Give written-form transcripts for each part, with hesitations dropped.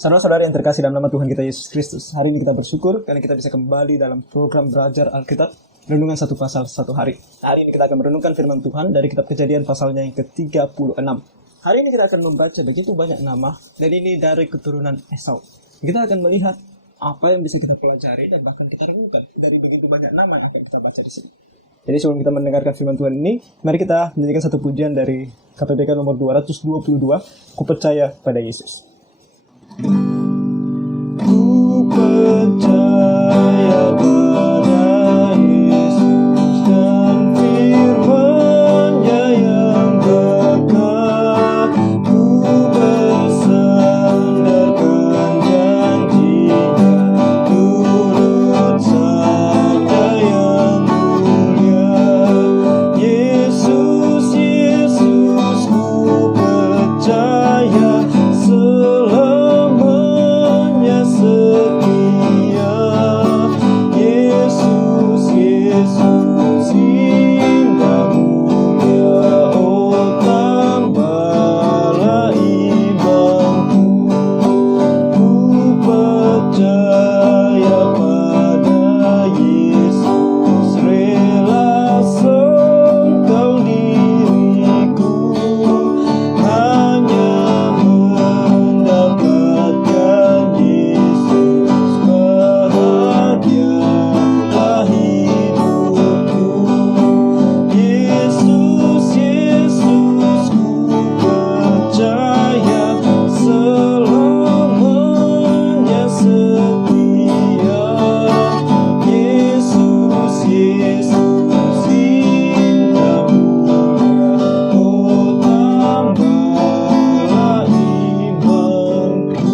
Saudara-saudara yang terkasih dalam nama Tuhan kita Yesus Kristus, hari ini kita bersyukur karena kita bisa kembali dalam program Belajar Alkitab, renungan satu pasal satu hari. Hari ini kita akan merenungkan firman Tuhan dari kitab Kejadian pasalnya yang ke-36. Hari ini kita akan membaca begitu banyak nama, dan ini dari keturunan Esau. Kita akan melihat apa yang bisa kita pelajari dan bahkan kita renungkan dari begitu banyak nama yang akan kita baca di sini. Jadi sebelum kita mendengarkan firman Tuhan ini, mari kita menyanyikan satu pujian dari KPPK nomor 222, Ku Percaya Pada Yesus. Ku percaya pada Yesus dan firman-Nya yang kekal. Ku bersandarkan janji-Nya, turut sabda yang mulia. Yesus, Yesus, ku percaya selamanya setia. Yesus, Yesus, indah mulia, oh tambahlah imanku. Ku percaya pada Yesus, rela sangkal diriku, hanya mendapatkan Yesus, bahagialah hidupku. Yesus, Yesus, ku percaya selamanya setia. Yesus, Yesus, indah mulia, oh tambahlah imanku.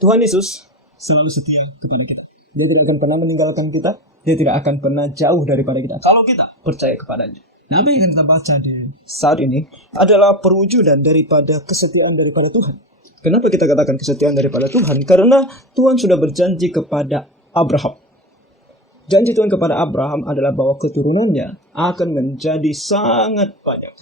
Tuhan Yesus selalu setia kepada kita. Dia tidak akan pernah meninggalkan kita. Dia tidak akan pernah jauh daripada kita kalau kita percaya kepadanya. Nah, apa yang akan kita baca di saat ini adalah perwujudan daripada kesetiaan daripada Tuhan. Kenapa kita katakan kesetiaan daripada Tuhan? Karena Tuhan sudah berjanji kepada Abraham. Janji Tuhan kepada Abraham adalah bahwa keturunannya akan menjadi sangat banyak.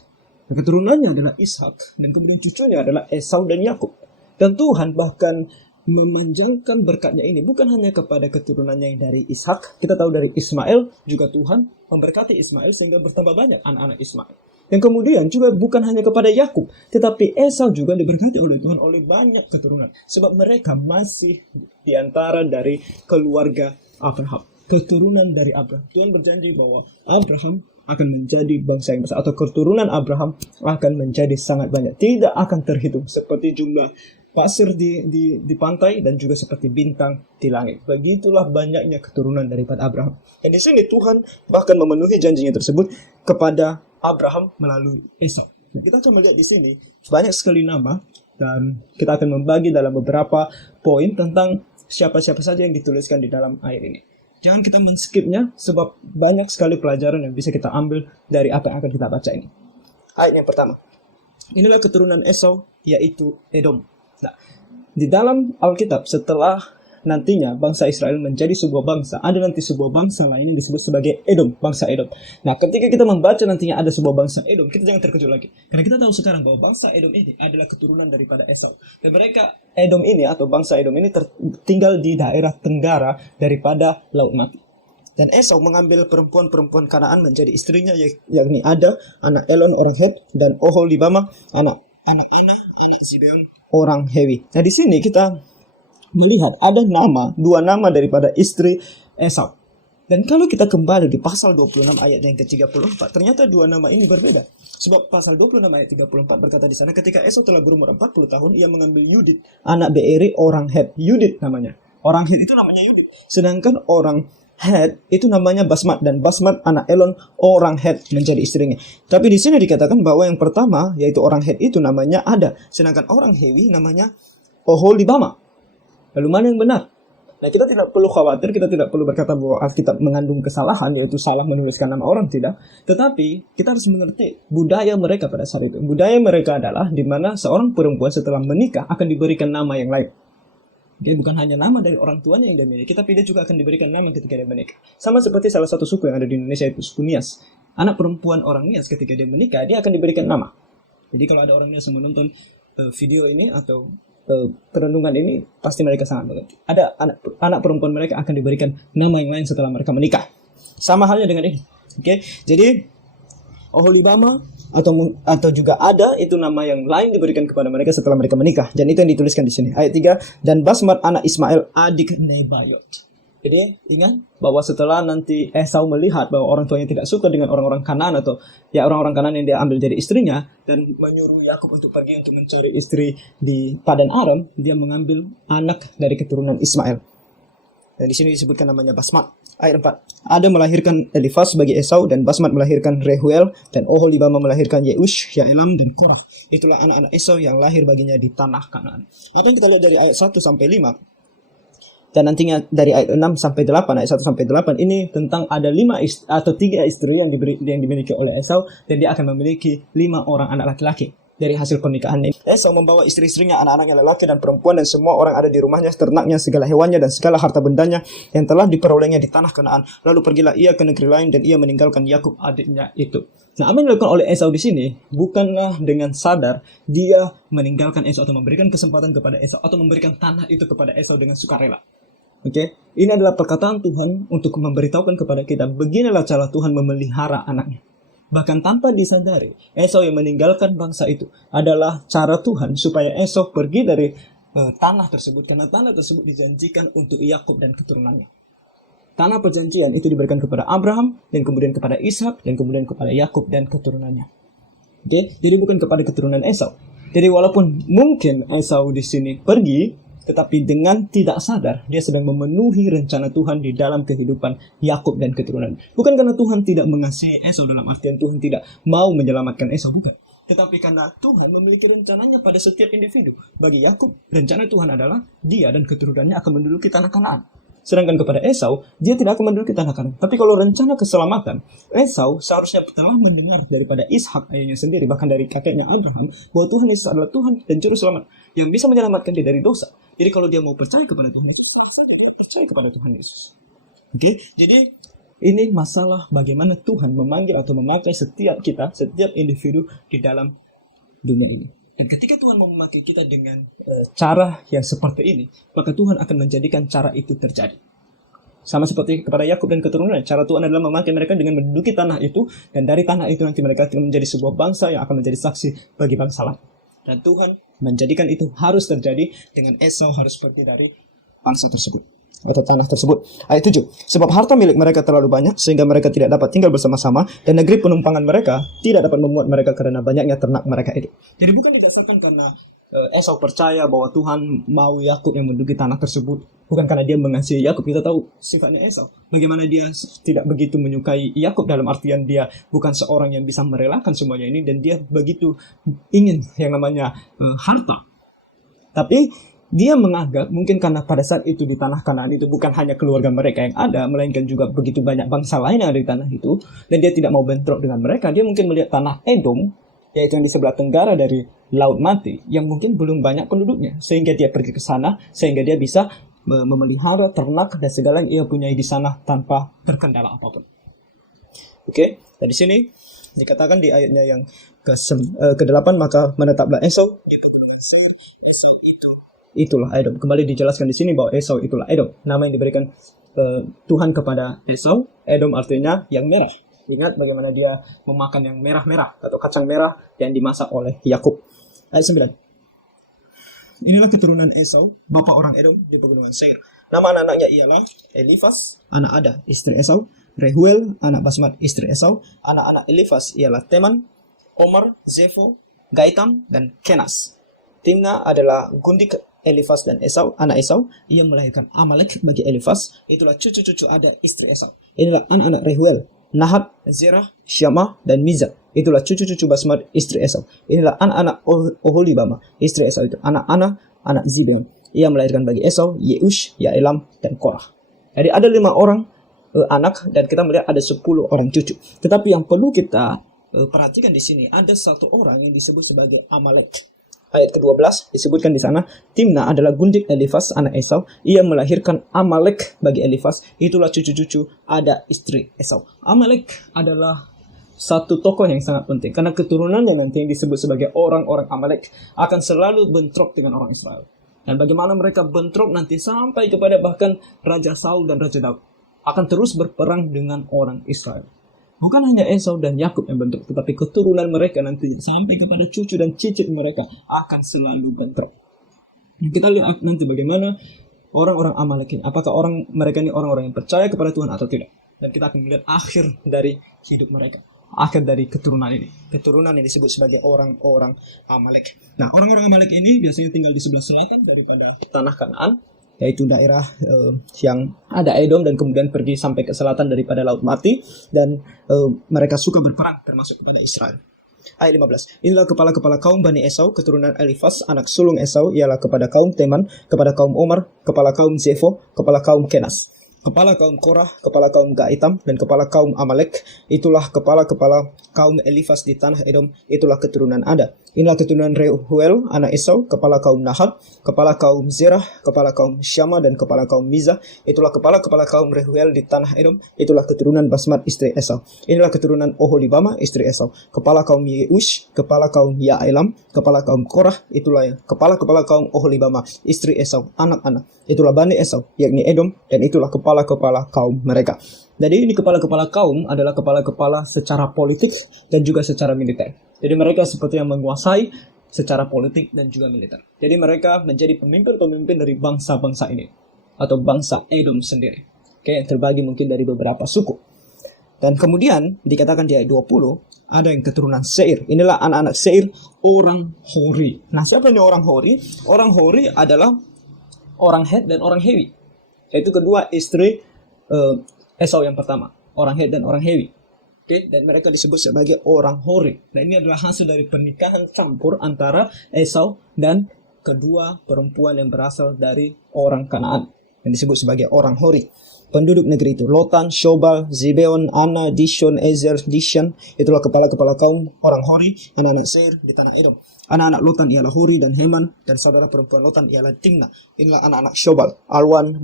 Keturunannya adalah Ishak, dan kemudian cucunya adalah Esau dan Yakub. Dan Tuhan bahkan memanjangkan berkatnya ini bukan hanya kepada keturunannya yang dari Ishak. Kita tahu dari Ismail juga Tuhan memberkati Ismail sehingga bertambah banyak anak-anak Ismail. Dan kemudian juga bukan hanya kepada Yakub, tetapi Esau juga diberkati oleh Tuhan oleh banyak keturunan. Sebab mereka masih di antara dari keluarga Abraham, keturunan dari Abraham. Tuhan berjanji bahwa Abraham akan menjadi bangsa yang besar, atau keturunan Abraham akan menjadi sangat banyak. Tidak akan terhitung seperti jumlah pasir di pantai dan juga seperti bintang di langit. Begitulah banyaknya keturunan daripada Abraham. Dan di sini Tuhan bahkan memenuhi janjinya tersebut kepada Abraham melalui Esau. Kita akan melihat di sini banyak sekali nama, dan kita akan membagi dalam beberapa poin tentang siapa-siapa saja yang dituliskan di dalam ayat ini. Jangan kita men-skipnya, sebab banyak sekali pelajaran yang bisa kita ambil dari apa yang akan kita baca ini. Ayat yang pertama. Inilah keturunan Esau, yaitu Edom. Nah, di dalam Alkitab, setelah nantinya bangsa Israel menjadi sebuah bangsa, ada nanti sebuah bangsa lain yang disebut sebagai Edom, bangsa Edom. Nah, ketika kita membaca nantinya ada sebuah bangsa Edom, kita jangan terkejut lagi. Karena kita tahu sekarang bahwa bangsa Edom ini adalah keturunan daripada Esau. Dan mereka, Edom ini atau bangsa Edom ini tinggal di daerah tenggara daripada Laut Mati. Dan Esau mengambil perempuan-perempuan Kanaan menjadi istrinya, yakni Ada, anak Elon orang Het, dan Oholibama, anak Ana, anak Zibeon orang Hewi. Nah, di sini kita melihat ada dua nama daripada istri Esau. Dan kalau kita kembali di pasal 26 ayat yang ke-34, ternyata dua nama ini berbeda. Sebab pasal 26 ayat 34 berkata di sana, ketika Esau telah berumur 40 tahun, ia mengambil Yudit, anak Beeri orang Het. Yudit namanya. Orang Het itu namanya Yudit. Sedangkan orang Het itu namanya Basmat, dan Basmat anak Elon orang Het menjadi istrinya. Tapi di sini dikatakan bahwa yang pertama yaitu orang Het itu namanya Ada, sedangkan orang Hewi namanya Oholibama. Lalu mana yang benar? Nah, kita tidak perlu khawatir, kita tidak perlu berkata bahwa Alkitab mengandung kesalahan, yaitu salah menuliskan nama orang, tidak. Tetapi kita harus mengerti budaya mereka pada saat itu. Budaya mereka adalah di mana seorang perempuan setelah menikah akan diberikan nama yang lain. Dia bukan hanya nama dari orang tuanya yang dia miliki, tapi dia juga akan diberikan nama ketika dia menikah. Sama seperti salah satu suku yang ada di Indonesia, itu suku Nias. Anak perempuan orang Nias ketika dia menikah, dia akan diberikan nama. Jadi kalau ada orang Nias yang menonton video ini atau perenungan ini, pasti mereka sangat mengerti. Ada anak perempuan mereka akan diberikan nama yang lain setelah mereka menikah. Sama halnya dengan ini. Oke, jadi Oholibama atau juga ada itu nama yang lain diberikan kepada mereka setelah mereka menikah. Dan itu yang dituliskan di sini. Ayat 3, dan Basmat anak Ismail adik Nebayot. Jadi ingat bahwa setelah nanti Esau melihat bahwa orang tuanya tidak suka dengan orang-orang Kanaan atau ya orang-orang Kanaan yang dia ambil jadi istrinya, dan menyuruh Yakub untuk pergi untuk mencari istri di Padan Aram, dia mengambil anak dari keturunan Ismail. Dan di sini disebutkan namanya Basmat. Ayat 4. Ada melahirkan Elifaz bagi Esau, dan Basmat melahirkan Rehuel, dan Oholibama melahirkan Yeush, Yaelam, dan Korah. Itulah anak-anak Esau yang lahir baginya di tanah Kanaan. Atau kita lihat dari ayat 1 sampai 5. Dan nantinya dari ayat 6 sampai 8, ayat 1 sampai 8 ini tentang ada 3 istri yang dimiliki oleh Esau, dan dia akan memiliki 5 orang anak laki-laki dari hasil pernikahan ini. Esau membawa istri-istrinya, anak-anaknya lelaki dan perempuan, dan semua orang ada di rumahnya, ternaknya, segala hewannya, dan segala harta bendanya yang telah diperolehnya di tanah Kanaan. Lalu pergilah ia ke negeri lain, dan ia meninggalkan Yakub adiknya itu. Nah, apa yang dilakukan oleh Esau di sini bukanlah dengan sadar dia meninggalkan Esau atau memberikan kesempatan kepada Esau atau memberikan tanah itu kepada Esau dengan sukarela. Oke, ini adalah perkataan Tuhan untuk memberitahukan kepada kita beginilah cara Tuhan memelihara anaknya. Bahkan tanpa disadari, Esau yang meninggalkan bangsa itu adalah cara Tuhan supaya Esau pergi dari tanah tersebut, karena tanah tersebut dijanjikan untuk Yakub dan keturunannya. Tanah perjanjian itu diberikan kepada Abraham, dan kemudian kepada Ishak, dan kemudian kepada Yakub dan keturunannya. Oke, jadi bukan kepada keturunan Esau. Jadi walaupun mungkin Esau di sini pergi, tetapi dengan tidak sadar, dia sedang memenuhi rencana Tuhan di dalam kehidupan Yakub dan keturunan. Bukan karena Tuhan tidak mengasihi Esau dalam artian Tuhan tidak mau menyelamatkan Esau, bukan. Tetapi karena Tuhan memiliki rencananya pada setiap individu. Bagi Yakub, rencana Tuhan adalah dia dan keturunannya akan menduduki tanah Kanaan. Sedangkan kepada Esau, dia tidak akan menduduki tanah Kanaan. Tapi kalau rencana keselamatan, Esau seharusnya telah mendengar daripada Ishak ayahnya sendiri, bahkan dari kakeknya Abraham, bahwa Tuhan Yesus adalah Tuhan dan Juru Selamat yang bisa menyelamatkan dia dari dosa. Jadi kalau dia mau percaya kepada Tuhan Yesus, dia percaya kepada Tuhan Yesus. Oke, jadi ini masalah bagaimana Tuhan memanggil atau memakai setiap kita, setiap individu di dalam dunia ini. Dan ketika Tuhan mau memakai kita dengan cara yang seperti ini, maka Tuhan akan menjadikan cara itu terjadi. Sama seperti kepada Yakub dan keturunannya, cara Tuhan adalah memakai mereka dengan menduduki tanah itu, dan dari tanah itu nanti mereka akan menjadi sebuah bangsa yang akan menjadi saksi bagi bangsa lain. Dan Tuhan menjadikan itu harus terjadi dengan Esau harus pergi dari bangsa tersebut atau tanah tersebut. Ayat 7. Sebab harta milik mereka terlalu banyak sehingga mereka tidak dapat tinggal bersama-sama, dan negeri penumpangan mereka tidak dapat memuat mereka karena banyaknya ternak mereka itu. Jadi bukan didasarkan karena Esau percaya bahwa Tuhan mau Yakub yang menduduki tanah tersebut. Bukan karena dia mengasihi Yakub. Kita tahu sifatnya Esau. Bagaimana dia tidak begitu menyukai Yakub dalam artian dia bukan seorang yang bisa merelakan semuanya ini, dan dia begitu ingin yang namanya harta. Tapi dia menganggap mungkin karena pada saat itu di tanah Kanaan itu bukan hanya keluarga mereka yang ada, melainkan juga begitu banyak bangsa lain yang ada di tanah itu, dan dia tidak mau bentrok dengan mereka. Dia mungkin melihat tanah Edom, yaitu yang di sebelah tenggara dari Laut Mati, yang mungkin belum banyak penduduknya, sehingga dia pergi ke sana, sehingga dia bisa memelihara ternak dan segala yang ia punyai di sana tanpa terkendala apapun. Oke, dari sini dikatakan di ayatnya yang ke-8, maka menetaplah Esau di pegunungan Seir. Esau itulah Edom. Kembali dijelaskan di sini bahwa Esau itulah Edom. Nama yang diberikan Tuhan kepada Esau. Edom artinya yang merah. Ingat bagaimana dia memakan yang merah-merah atau kacang merah yang dimasak oleh Yakub. Ayat 9. Inilah keturunan Esau, bapa orang Edom di pegunungan Seir. Nama anak-anaknya ialah Elifaz, anak Ada, istri Esau. Rehuel, anak Basmat, istri Esau. Anak-anak Elifaz ialah Teman, Omar, Zefo, Gaitam, dan Kenas. Timna adalah gundik Elifaz dan Esau, anak Esau. Ia melahirkan Amalek bagi Elifaz. Itulah cucu-cucu Ada, istri Esau. Inilah anak-anak Rehuel, Nahat, Zerah, Syamah, dan Miza. Itulah cucu-cucu Basmat, istri Esau. Inilah anak-anak Oholibama, istri Esau itu. Anak Zibeon. Ia melahirkan bagi Esau, Yeush, Yaelam, dan Korah. Jadi ada 5 orang anak, dan kita melihat ada 10 orang cucu. Tetapi yang perlu kita perhatikan di sini, ada satu orang yang disebut sebagai Amalek. Ayat ke-12 disebutkan di sana, Timna adalah gundik Elifaz anak Esau. Ia melahirkan Amalek bagi Elifaz. Itulah cucu-cucu Ada, istri Esau. Amalek adalah satu tokoh yang sangat penting. Karena keturunannya nanti yang disebut sebagai orang-orang Amalek akan selalu bentrok dengan orang Israel. Dan bagaimana mereka bentrok nanti sampai kepada bahkan Raja Saul dan Raja Daud akan terus berperang dengan orang Israel. Bukan hanya Esau dan Yakub yang bentrok, tetapi keturunan mereka nanti sampai kepada cucu dan cicit mereka akan selalu bentrok. Kita lihat nanti bagaimana orang-orang Amalek ini, apakah mereka ini orang-orang yang percaya kepada Tuhan atau tidak. Dan kita akan melihat akhir dari hidup mereka, akhir dari keturunan ini. Keturunan yang disebut sebagai orang-orang Amalek. Nah, orang-orang Amalek ini biasanya tinggal di sebelah selatan daripada tanah Kanaan, yaitu daerah yang ada Edom, dan kemudian pergi sampai ke selatan daripada Laut Mati, dan mereka suka berperang termasuk kepada Israel. Ayat 15. Inilah kepala-kepala kaum Bani Esau, keturunan Elifas, anak sulung Esau, ialah kepada kaum Teman, kepada kaum Omar, kepala kaum Zefo, kepala kaum Kenas. Kepala kaum Korah, kepala kaum Gaitam, dan kepala kaum Amalek, itulah kepala-kepala kaum Elifas di tanah Edom, itulah keturunan Ada. Inilah keturunan Reuel, anak Esau, kepala kaum Nahat, kepala kaum Zerah, kepala kaum Syama, dan kepala kaum Miza, itulah kepala-kepala kaum Reuel di tanah Edom, itulah keturunan Basmat istri Esau. Inilah keturunan Oholibama istri Esau, kepala kaum Yeush, kepala kaum Ya'elam, kepala kaum Korah, itulah kepala-kepala kaum Oholibama istri Esau, anak-anak, itulah Bani Esau, yakni Edom, dan itulah kepala-kepala kaum mereka. Jadi ini kepala-kepala kaum adalah kepala-kepala secara politik dan juga secara militer. Jadi mereka seperti yang menguasai secara politik dan juga militer. Jadi mereka menjadi pemimpin-pemimpin dari bangsa-bangsa ini, atau bangsa Edom sendiri. Oke, yang terbagi mungkin dari beberapa suku. Dan kemudian dikatakan di ayat 20, ada yang keturunan Seir. Inilah anak-anak Seir, orang Hori. Nah, siapa ini orang Hori? Orang Hori adalah orang Het dan orang Hewi. Yaitu kedua istri Esau yang pertama, orang Het dan orang Hewi. Oke, dan mereka disebut sebagai orang Hori. Dan ini adalah hasil dari pernikahan campur antara Esau dan kedua perempuan yang berasal dari orang Kanaan, yang disebut sebagai orang Hori. Penduduk negeri itu Lotan, Shobal, Zibeon, Ana, Dishon, Ezer, Dishan, itulah kepala-kepala kaum orang Hori, anak-anak Seir di tanah Edom. Anak-anak Lotan ialah Huri dan Heman, dan saudara perempuan Lotan ialah Timna. Inilah anak-anak Shobal, Alwan,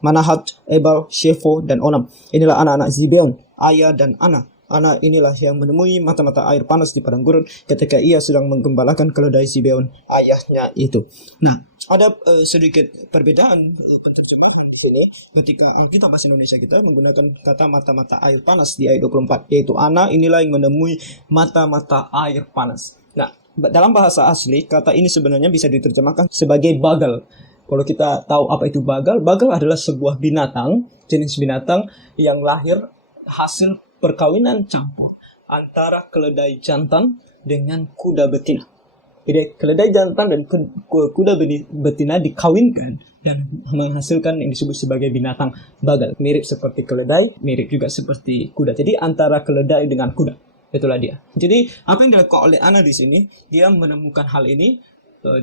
Manahat, Ebal, Shefo, dan Onam. Inilah anak-anak Zibeon, Aya dan Ana. Anak inilah yang menemui mata-mata air panas di padang gurun ketika ia sedang menggembalakan keledai Zibeon, ayahnya itu. Nah, ada sedikit perbedaan penerjemahan di sini ketika Alkitab bahasa Indonesia kita menggunakan kata mata-mata air panas di ayat 24, yaitu anak inilah yang menemui mata-mata air panas. Nah, dalam bahasa asli kata ini sebenarnya bisa diterjemahkan sebagai bagal. Kalau kita tahu apa itu bagal, bagal adalah sebuah binatang, jenis binatang yang lahir hasil perkawinan campur antara keledai jantan dengan kuda betina. Jadi keledai jantan dan kuda betina dikawinkan dan menghasilkan yang disebut sebagai binatang bagal. Mirip seperti keledai, mirip juga seperti kuda. Jadi antara keledai dengan kuda. Itulah dia. Jadi apa yang dilakukan oleh Ana di sini, dia menemukan hal ini,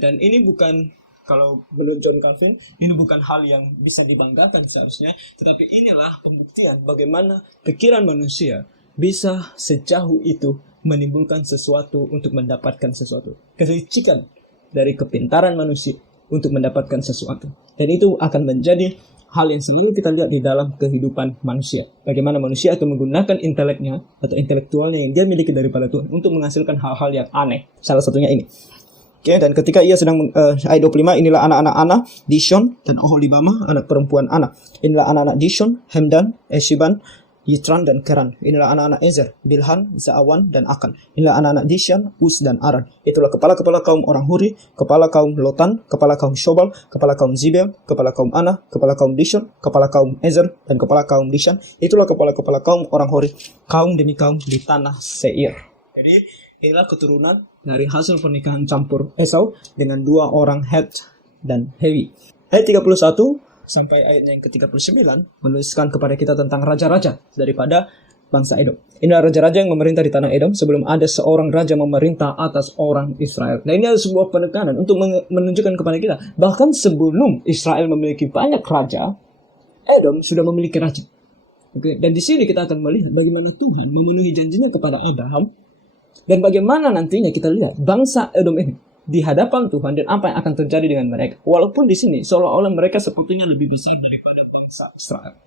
dan ini bukan, kalau menurut John Calvin, ini bukan hal yang bisa dibanggakan seharusnya, tetapi inilah pembuktian bagaimana pikiran manusia bisa sejauh itu menimbulkan sesuatu untuk mendapatkan sesuatu. Kelicikan dari kepintaran manusia untuk mendapatkan sesuatu. Dan itu akan menjadi hal yang selalu kita lihat di dalam kehidupan manusia. Bagaimana manusia itu menggunakan inteleknya atau intelektualnya yang dia miliki daripada Tuhan untuk menghasilkan hal-hal yang aneh. Salah satunya ini. Oke, dan ketika ia sedang ayat 25, inilah anak-anak Ana, Dishon, dan Oholibama, anak perempuan Ana. Inilah anak-anak Dishon, Hemdan, Eshiban, Yitran, dan Keran. Inilah anak-anak Ezer, Bilhan, Zaawan, dan Akan. Inilah anak-anak Dishan, Uz, dan Aran. Itulah kepala-kepala kaum orang Huri, kepala kaum Lotan, kepala kaum Shobal, kepala kaum Zibeon, kepala kaum Ana, kepala kaum Dishon, kepala kaum Ezer, dan kepala kaum Dishan. Itulah kepala-kepala kaum orang Huri, kaum demi kaum di tanah Seir. Jadi inilah keturunan dari hasil pernikahan campur Esau dengan dua orang Het dan Hewi. Ayat 31 sampai ayatnya yang ke-39 menuliskan kepada kita tentang raja-raja daripada bangsa Edom. Inilah raja-raja yang memerintah di tanah Edom sebelum ada seorang raja memerintah atas orang Israel. Nah, ini adalah sebuah penekanan untuk menunjukkan kepada kita, bahkan sebelum Israel memiliki banyak raja, Edom sudah memiliki raja. Oke, dan di sini kita akan melihat bagaimana Tuhan memenuhi janjinya kepada Abraham, dan bagaimana nantinya kita lihat bangsa Edom ini di hadapan Tuhan dan apa yang akan terjadi dengan mereka. Walaupun di sini seolah-olah mereka sepertinya lebih besar daripada bangsa Israel.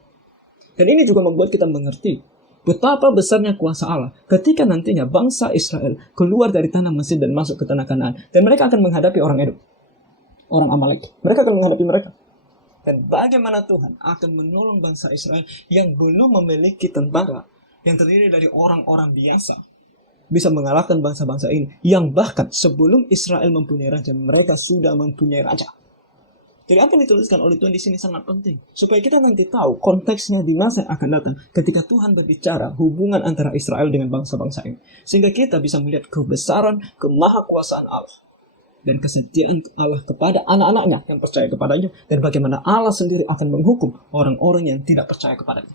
Dan ini juga membuat kita mengerti betapa besarnya kuasa Allah ketika nantinya bangsa Israel keluar dari tanah Mesir dan masuk ke tanah Kanaan. Dan mereka akan menghadapi orang Edom, orang Amalek. Mereka akan menghadapi mereka. Dan bagaimana Tuhan akan menolong bangsa Israel yang belum memiliki tentara, yang terdiri dari orang-orang biasa, bisa mengalahkan bangsa-bangsa ini, yang bahkan sebelum Israel mempunyai raja, mereka sudah mempunyai raja. Jadi apa yang dituliskan oleh Tuhan di sini sangat penting, supaya kita nanti tahu konteksnya di masa yang akan datang ketika Tuhan berbicara hubungan antara Israel dengan bangsa-bangsa ini, sehingga kita bisa melihat kebesaran, kemahakuasaan Allah dan kesetiaan Allah kepada anak-anaknya yang percaya kepadanya, dan bagaimana Allah sendiri akan menghukum orang-orang yang tidak percaya kepadanya.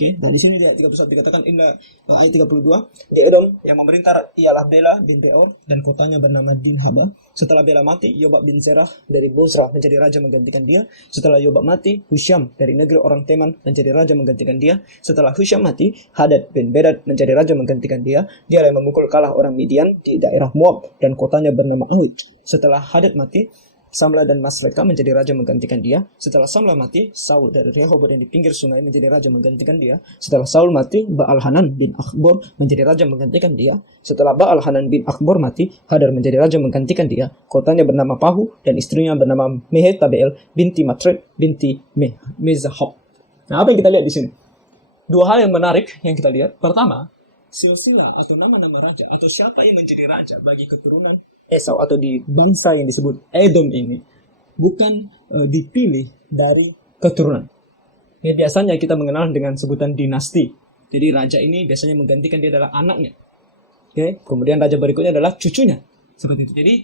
Oke, nah di sini di ayat 31 dikatakan ayat 32, di Edom yang memerintah ialah Bela bin Beor dan kotanya bernama Dinhaba. Setelah Bela mati, Yobab bin Zerah dari Bozrah menjadi raja menggantikan dia. Setelah Yobab mati, Husyam dari negeri orang Teman menjadi raja menggantikan dia. Setelah Husyam mati, Hadad bin Bedad menjadi raja menggantikan dia. Dia yang memukul kalah orang Midian di daerah Moab dan kotanya bernama Awit. Setelah Hadad mati, Samla dan Masreka menjadi raja menggantikan dia. Setelah Samla mati, Saul dari Rehobot yang di pinggir sungai menjadi raja menggantikan dia. Setelah Saul mati, Baal-Hanan bin Akhbor menjadi raja menggantikan dia. Setelah Baal-Hanan bin Akhbor mati, Hadar menjadi raja menggantikan dia. Kotanya bernama Pahu dan istrinya bernama Mehetabel binti Matred binti Mezahab. Nah, apa yang kita lihat di sini? Dua hal yang menarik yang kita lihat. Pertama, silsilah atau nama-nama raja atau siapa yang menjadi raja bagi keturunan Esau atau di bangsa yang disebut Edom ini bukan dipilih dari keturunan. Ya, biasanya kita mengenal dengan sebutan dinasti. Jadi raja ini biasanya menggantikan dia adalah anaknya. Oke, kemudian raja berikutnya adalah cucunya. Seperti itu. Jadi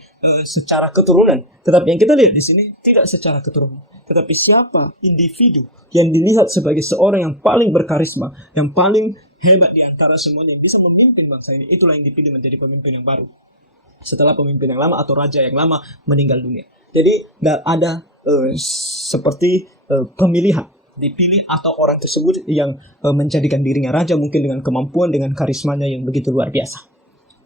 secara keturunan. Tetapi yang kita lihat di sini tidak secara keturunan. Tetapi siapa individu yang dilihat sebagai seorang yang paling berkarisma, yang paling hebat di antara semuanya, yang bisa memimpin bangsa ini, itulah yang dipilih menjadi pemimpin yang baru setelah pemimpin yang lama atau raja yang lama meninggal dunia. Jadi ada seperti pemilihan, dipilih atau orang tersebut yang menjadikan dirinya raja, mungkin dengan kemampuan, dengan karismanya yang begitu luar biasa.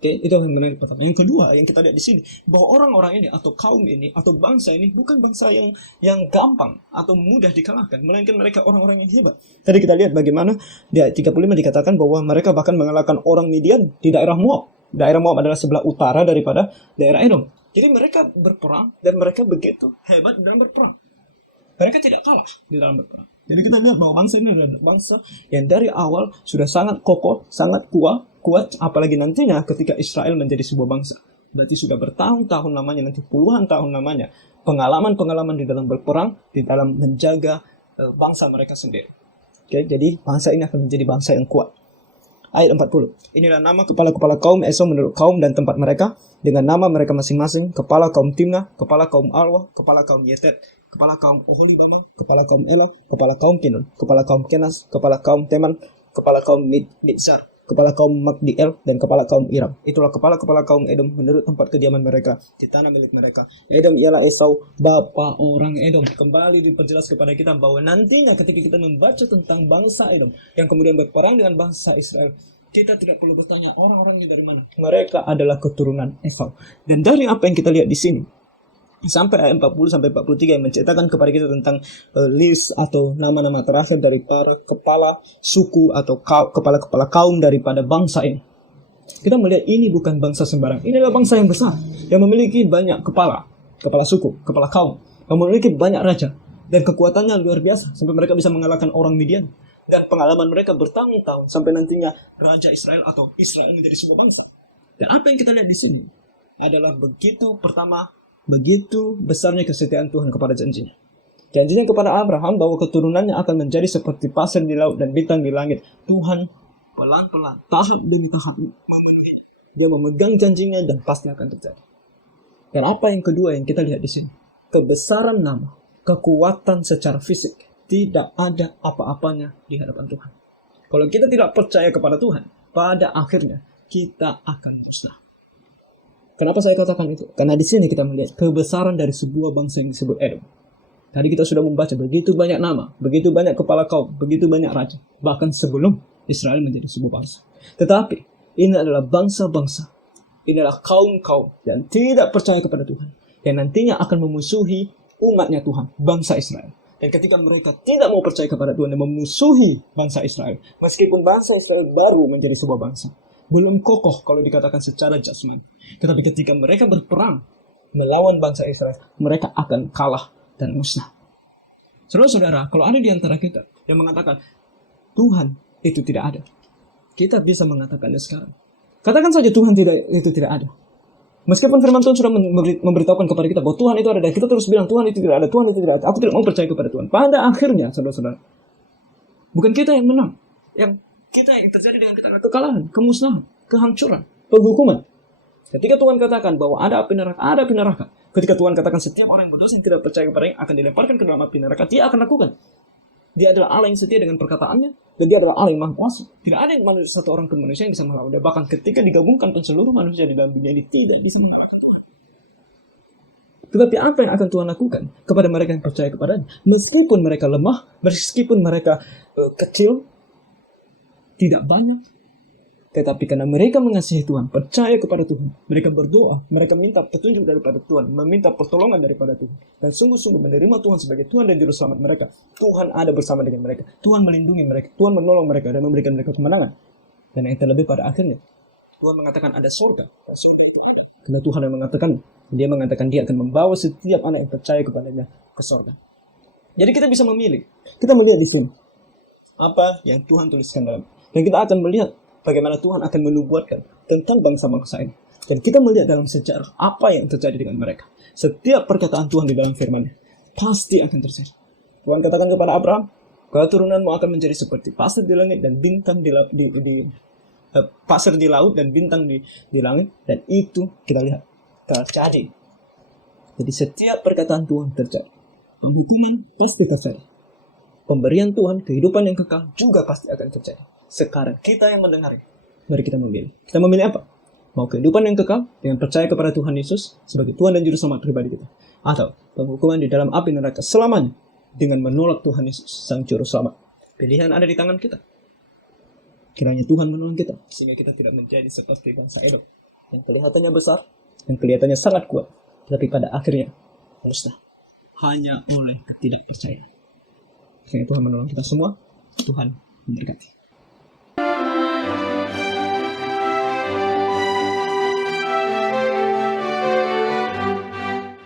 Oke, itu yang menarik pertama. Yang kedua yang kita lihat di sini, bahwa orang-orang ini atau kaum ini atau bangsa ini bukan bangsa yang gampang atau mudah dikalahkan, melainkan mereka orang-orang yang hebat. Tadi kita lihat bagaimana di ayat 35 dikatakan bahwa mereka bahkan mengalahkan orang Midian di daerah Moab. Daerah Moab adalah sebelah utara daripada daerah Edom. Jadi mereka berperang dan mereka begitu hebat dalam berperang. Mereka tidak kalah di dalam berperang. Jadi kita lihat bahwa bangsa ini adalah bangsa yang dari awal sudah sangat kokoh, sangat kuat, apalagi nantinya ketika Israel menjadi sebuah bangsa. Berarti sudah bertahun-tahun lamanya, nanti puluhan tahun lamanya, pengalaman-pengalaman di dalam berperang, di dalam menjaga bangsa mereka sendiri. Oke, jadi bangsa ini akan menjadi bangsa yang kuat. Ayat 40. Inilah nama kepala-kepala kaum Esau menurut kaum dan tempat mereka, dengan nama mereka masing-masing: kepala kaum Timnah, kepala kaum Alwah, kepala kaum Yetet, kepala kaum Oholibama, kepala kaum Elah, kepala kaum Pinun, kepala kaum Kenas, kepala kaum Teman, kepala kaum Midzar, kepala kaum Magdiel, dan kepala kaum Iram. Itulah kepala-kepala kaum Edom menurut tempat kediaman mereka di tanah milik mereka. Edom ialah Esau, bapa orang Edom. Kembali diperjelas kepada kita bahwa nantinya ketika kita membaca tentang bangsa Edom yang kemudian berperang dengan bangsa Israel, kita tidak perlu bertanya orang-orangnya dari mana. Mereka adalah keturunan Esau. Dan dari apa yang kita lihat di sini, sampai ayat 40 sampai 43 yang menceritakan kepada kita tentang list atau nama-nama terakhir dari para kepala suku atau kepala-kepala kaum daripada bangsa ini. Kita melihat ini bukan bangsa sembarang. Ini adalah bangsa yang besar, yang memiliki banyak kepala suku, kepala kaum, yang memiliki banyak raja, dan kekuatannya luar biasa sampai mereka bisa mengalahkan orang Midian. Dan pengalaman mereka bertahun-tahun sampai nantinya Raja Israel atau Israel menjadi sebuah bangsa. Dan apa yang kita lihat di sini adalah begitu besarnya kesetiaan Tuhan kepada janjinya. Janjinya kepada Abraham bahwa keturunannya akan menjadi seperti pasir di laut dan bintang di langit. Tuhan pelan-pelan, tahap demi tahap, dia memegang janjinya dan pasti akan terjadi. Dan apa yang kedua yang kita lihat di sini? Kebesaran nama, kekuatan secara fisik. Tidak ada apa-apanya di hadapan Tuhan. Kalau kita tidak percaya kepada Tuhan, pada akhirnya kita akan musnah. Kenapa saya katakan itu? Karena di sini kita melihat kebesaran dari sebuah bangsa yang disebut Edom. Tadi kita sudah membaca begitu banyak nama, begitu banyak kepala kaum, begitu banyak raja. Bahkan sebelum Israel menjadi sebuah bangsa. Tetapi ini adalah bangsa-bangsa. Ini adalah kaum-kaum yang tidak percaya kepada Tuhan. Yang nantinya akan memusuhi umatnya Tuhan, bangsa Israel. Dan ketika mereka tidak mau percaya kepada Tuhan dan memusuhi bangsa Israel, meskipun bangsa Israel baru menjadi sebuah bangsa, belum kokoh kalau dikatakan secara jasmani, tetapi ketika mereka berperang melawan bangsa Israel, mereka akan kalah dan musnah. Saudara-saudara, kalau ada di antara kita yang mengatakan Tuhan itu tidak ada, kita bisa mengatakannya sekarang. Katakan saja Tuhan itu tidak ada. Meskipun firman Tuhan sudah memberitahukan kepada kita bahwa Tuhan itu ada, dan kita terus bilang Tuhan itu tidak ada, Tuhan itu tidak ada, aku tidak mau percaya kepada Tuhan. Pada akhirnya, saudara-saudara, bukan kita yang menang, yang terjadi dengan kita adalah kekalahan, kemusnahan, kehancuran, penghukuman. Ketika Tuhan katakan bahwa ada api neraka. Ketika Tuhan katakan setiap orang yang berdosa yang tidak percaya kepadanya akan dilemparkan ke dalam api neraka, dia akan lakukan. Dia adalah Allah yang setia dengan perkataannya, dan dia adalah Allah yang maha kuasa. Tidak ada yang satu orang pun manusia yang bisa melawan dia. Bahkan ketika digabungkan seluruh manusia di dalam dunia ini tidak bisa mengalahkan Tuhan. Tetapi apa yang akan Tuhan lakukan kepada mereka yang percaya kepadanya? Meskipun mereka lemah, meskipun mereka kecil, tidak banyak, tetapi karena mereka mengasihi Tuhan, percaya kepada Tuhan, mereka berdoa, mereka minta petunjuk daripada Tuhan, meminta pertolongan daripada Tuhan, dan sungguh-sungguh menerima Tuhan sebagai Tuhan dan Juru Selamat mereka. Tuhan ada bersama dengan mereka, Tuhan melindungi mereka, Tuhan menolong mereka dan memberikan mereka kemenangan. Dan yang terlebih pada akhirnya, Tuhan mengatakan ada surga, dan surga itu ada. Karena Tuhan yang mengatakan, dia mengatakan dia akan membawa setiap anak yang percaya kepadanya ke surga. Jadi kita bisa memilih. Kita melihat di sini apa yang Tuhan tuliskan dalam, dan kita akan melihat bagaimana Tuhan akan menubuatkan tentang bangsa-bangsa ini. Dan kita melihat dalam sejarah apa yang terjadi dengan mereka. Setiap perkataan Tuhan di dalam firman-Nya pasti akan terjadi. Tuhan katakan kepada Abraham, keturunanmu akan menjadi seperti pasir di langit dan bintang pasir di laut dan bintang di langit. Dan itu kita lihat terjadi. Jadi setiap perkataan Tuhan terjadi. Penghukuman pasti terjadi. Pemberian Tuhan, kehidupan yang kekal juga pasti akan terjadi. Sekarang kita yang mendengar, mari kita memilih. Kita memilih apa? Mau kehidupan yang kekal dengan percaya kepada Tuhan Yesus sebagai Tuhan dan Juru Selamat pribadi kita, atau penghukuman di dalam api neraka selamanya dengan menolak Tuhan Yesus Sang Juru Selamat. Pilihan ada di tangan kita. Kiranya Tuhan menolong kita sehingga kita tidak menjadi seperti bangsa Edom yang kelihatannya besar, yang kelihatannya sangat kuat, tapi pada akhirnya musnah hanya oleh ketidakpercayaan. Sehingga Tuhan menolong kita semua. Tuhan memberkati.